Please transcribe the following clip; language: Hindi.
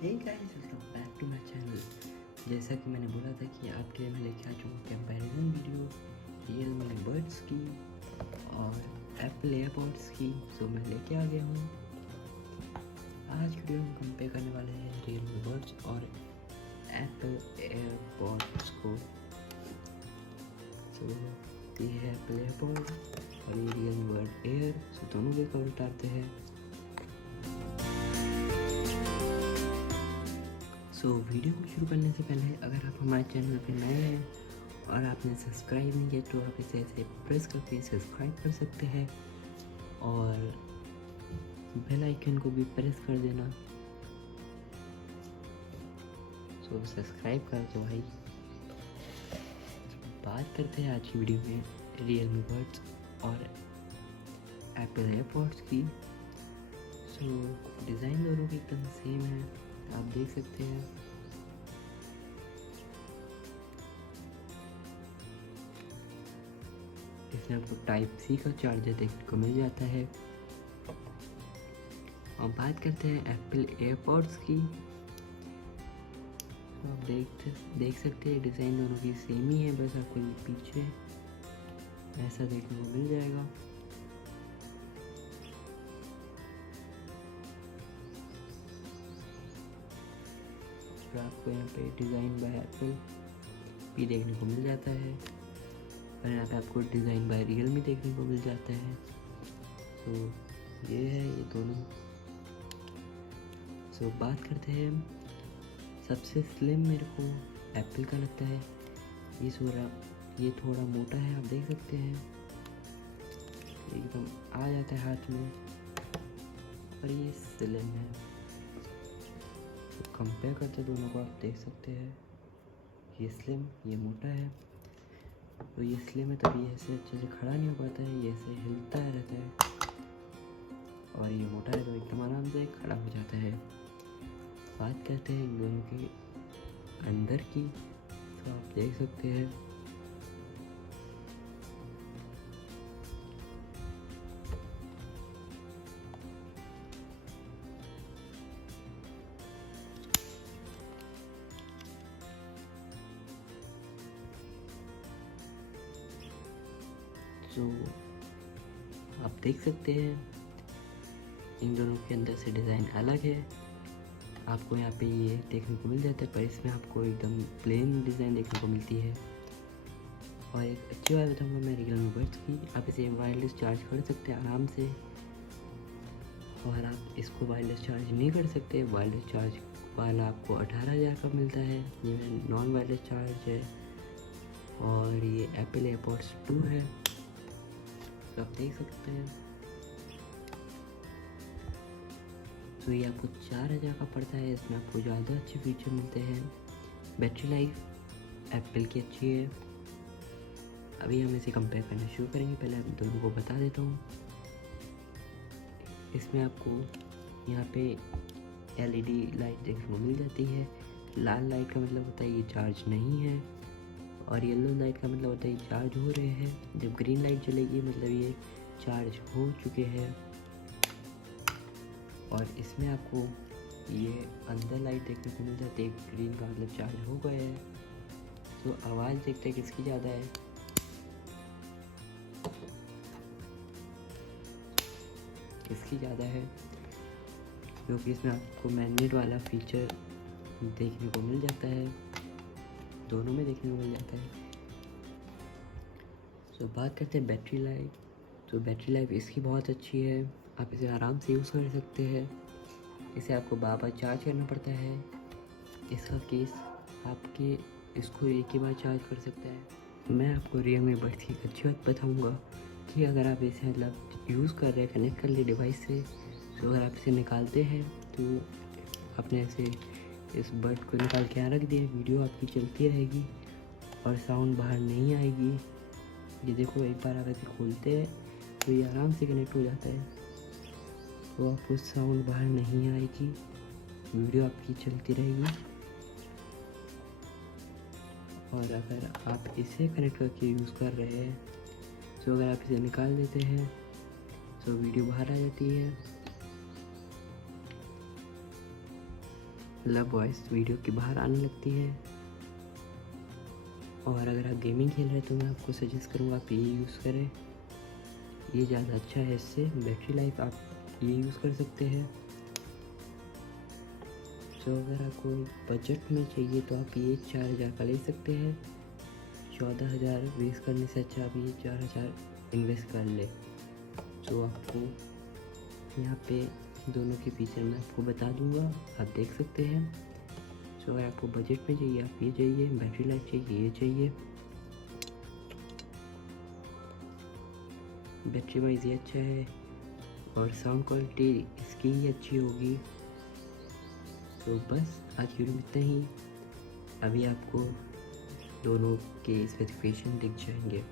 Hey guys, welcome back to my channel. जैसा कि मैंने बोला था कि आपके लिए मैं लेके आ चुका हूँ कंपैरिजन वीडियो Realme बड्स की और Apple AirPods की। सो मैं लेके आ गया हूँ। आज वीडियो में कंपेयर करने वाले हैं Realme बड्स और Apple AirPods को। सो ये है Apple AirPods और ये Realme बड Air। सो दोनों के कवर उतारते हैं। वीडियो को शुरू करने से पहले अगर आप हमारे चैनल पर नए हैं और आपने सब्सक्राइब नहीं किया तो आप इसे ऐसे प्रेस करके सब्सक्राइब कर सकते हैं और बेल आइकन को भी प्रेस कर देना। सब्सक्राइब कर दो भाई। बात करते हैं आज की वीडियो में Realme बड्स और Apple AirPods की। डिज़ाइन दोनों की एकदम सेम है, आप देख सकते हैं। इसमें आपको टाइप सी का चार्जर देखने को मिल जाता है। और बात करते हैं एप्पल एयरपॉड्स की। आप देख सकते हैं डिज़ाइन दोनों की सेम ही है, बस आपको ये पीछे ऐसा देखने को मिल जाएगा। और आपको यहाँ पे डिज़ाइन बाय एप्पल भी देखने को मिल जाता है और यहाँ पे आपको डिज़ाइन बाय Realme देखने को मिल जाता है। ये है ये दोनों। बात करते हैं, सबसे स्लिम मेरे को एप्पल का लगता है। ये थोड़ा मोटा है, आप देख सकते हैं, एकदम आ जाता है हाथ में, और ये स्लिम है। कंपेयर करते दोनों को आप देख सकते हैं, ये स्लिम ये मोटा है। तो ये स्लिम है तभी ऐसे अच्छे से खड़ा नहीं हो पाता है, ये ऐसे हिलता रहता है, और ये मोटा है तो एकदम आराम से खड़ा हो जाता है। बात करते हैं इन दोनों के अंदर की, तो आप देख सकते हैं आप देख सकते हैं इन दोनों के अंदर से डिज़ाइन अलग है। आपको यहाँ पे ये देखने को मिल जाता है, पर इसमें आपको एकदम प्लेन डिज़ाइन देखने को मिलती है। और एक अच्छी बात बताऊँगा मैं Realme बड्स की, आप इसे वायरलेस चार्ज कर सकते हैं आराम से, और आप इसको वायरलेस चार्ज नहीं कर सकते। वायरलेस चार्ज वाला आपको 18,000 का मिलता है, ये नॉन वायरलेस चार्ज है। और ये Apple AirPods2 है, तो आप देख सकते हैं। तो ये आपको 4,000 का पड़ता है। इसमें आपको ज़्यादा अच्छे फीचर मिलते हैं। बैटरी लाइफ एप्पल की अच्छी है। अभी हम इसे कंपेयर करना शुरू करेंगे। पहले हम दोनों को बता देता हूँ। इसमें आपको यहाँ पे LED लाइट देखने को मिल जाती है। लाल लाइट का मतलब होता है ये चार्ज नहीं है, और येलो लाइट का मतलब होता है ये चार्ज हो रहे हैं। जब ग्रीन लाइट जलेगी मतलब ये चार्ज हो चुके हैं। और इसमें आपको ये अंदर लाइट देखने को मिल जाती है, ग्रीन का मतलब चार्ज हो गया है। तो आवाज़ देखते हैं किसकी ज़्यादा है। इसकी ज़्यादा है, क्योंकि इसमें आपको मैग्नेट वाला फीचर देखने को मिल जाता है, दोनों में देखने को मिल जाता है। बात करते हैं बैटरी लाइफ। तो बैटरी लाइफ इसकी बहुत अच्छी है, आप इसे आराम से यूज़ कर सकते हैं। इसे आपको बार बार चार्ज करना पड़ता है। इसका केस आपके इसको एक ही बार चार्ज कर सकता है। मैं आपको Realme बड्स की एक अच्छी बात बताऊँगा कि अगर आप इसे मतलब यूज़ कर रहे हैं, कनेक्ट कर लिए डिवाइस से, तो अगर आप इसे निकालते हैं तो आपने ऐसे इस बड को निकाल के यहाँ रख दिया, वीडियो आपकी चलती रहेगी और साउंड बाहर नहीं आएगी। ये देखो, एक बार आप ऐसे खोलते हैं तो ये आराम से कनेक्ट हो जाता है, तो आपको साउंड बाहर नहीं आएगी, वीडियो आपकी चलती रहेगी। और अगर आप इसे कनेक्ट करके यूज़ कर रहे हैं सो अगर आप इसे निकाल देते हैं तो वीडियो बाहर आ जाती है, मतलब वॉइस वीडियो के बाहर आने लगती है। और अगर आप गेमिंग खेल रहे हैं तो मैं आपको सजेस्ट करूँगा आप ये यूज़ करें, ये ज़्यादा अच्छा है। इससे बैटरी लाइफ आप ये यूज़ कर सकते हैं। सो अगर आपको बजट में चाहिए तो आप ये 4000 का ले सकते हैं। 14,000 वेस्ट करने से अच्छा आप ये 4000 इन्वेस्ट कर ले। सो आपको यहाँ पे दोनों के फीचर मैं आपको बता दूँगा, आप देख सकते हैं। सो अगर आपको बजट में चाहिए आप ये चाहिए, बैटरी लाइफ चाहिए ये चाहिए, बैटरी वाइज ये अच्छा है और साउंड क्वालिटी इसकी ही अच्छी होगी। तो बस आज की वीडियो में इतना ही। अभी आपको दोनों के स्पेसिफिकेशन दिख जाएंगे।